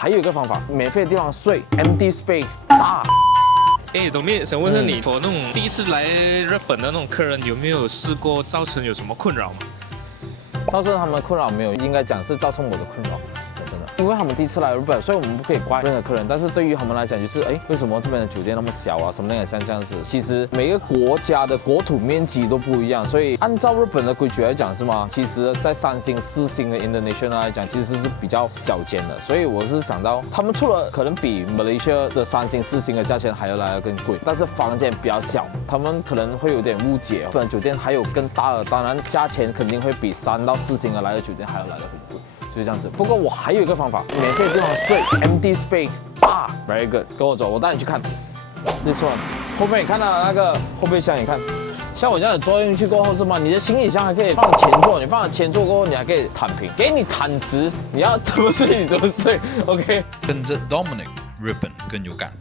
还有一个方法，免费的地方睡 ，empty space 大。董面想问一下你，我那种第一次来日本的那种客人，有没有试过造成有什么困扰吗？造成他们的困扰没有，应该讲是造成我的困扰。真的，因为他们第一次来日本，所以我们不可以怪任何客人。但是对于他们来讲，就是为什么这边的酒店那么小啊？什么样像这样子？其实每个国家的国土面积都不一样，所以按照日本的规矩来讲，是吗？其实，在3星、4星的 Indonesia 来讲，其实是比较小间的。所以我是想到，他们出了可能比 Malaysia 的3星、4星的价钱还要来得更贵，但是房间比较小，他们可能会有点误解。日本酒店还有更大的，当然价钱肯定会比3到4星的来的酒店还要来得很贵。就是这样子。不过我还有一个方法，免费的地方睡 ，empty space 大 ，very good。跟我走，我带你去看。没错，后面你看到那个后备箱，你看，像我这样子坐进去过后是吗？你的行李箱还可以放前座，你放了前座过后，你还可以躺平，给你躺直，你要怎么睡你怎么睡 ，OK。跟着 Dominic， 日本更有感。